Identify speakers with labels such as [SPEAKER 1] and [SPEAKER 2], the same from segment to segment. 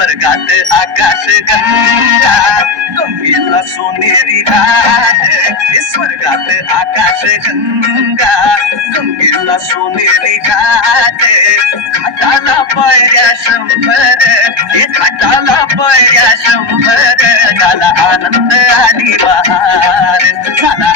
[SPEAKER 1] स्वर्गात आकाश गंगा गंगेला सोनेरी रात स्वर्गात आकाश गंगा गंगेला सोनेरी घाट खाटाला पाया शंभर हे खाटाला पाया शंभर. झाला आनंद आली बहार. झाला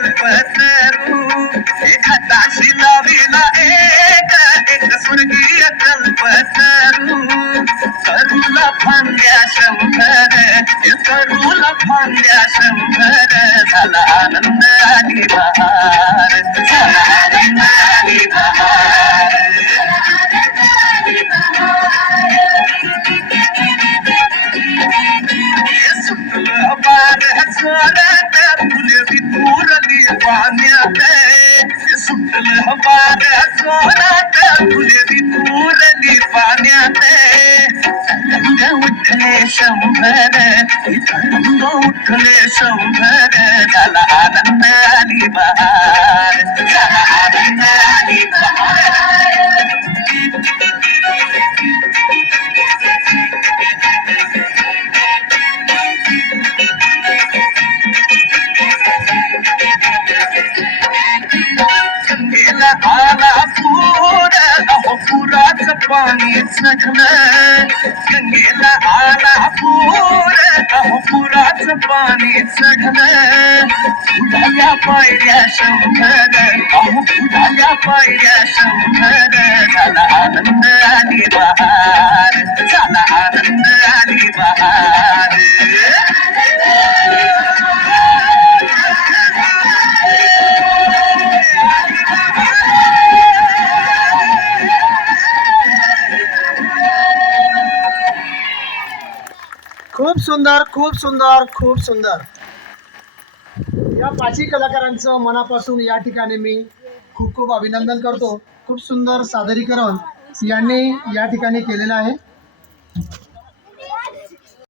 [SPEAKER 1] स्वर्गीय कल्पतरू हे घाटाशी लावेला एक एक स्वर्गीय कल्पतरू करूला फांद्या शंभर हे करूला फांद्या शंभर झाला आनंद आली बहार पाण्यात सुटलं बार जोरात फुले विखुरली पाण्यात तरंग उठले शंभर तरंग उठले शंभर झाला आनंद आली बहार पाणी चढलं गंगेला आला पूर अहो पुराच पाणी चढलं फुटाल्या पायऱ्या शंभर अहो फुटाल्या पायऱ्या शंभर झाला आनंद आली बहार
[SPEAKER 2] खूप सुंदर खूप सुंदर खूप सुंदर. या पाचही कलाकारांचं मनापासून या ठिकाणी मी खूप खूप अभिनंदन करतो. खूप सुंदर सादरीकरण यांनी या ठिकाणी केलेलं आहे.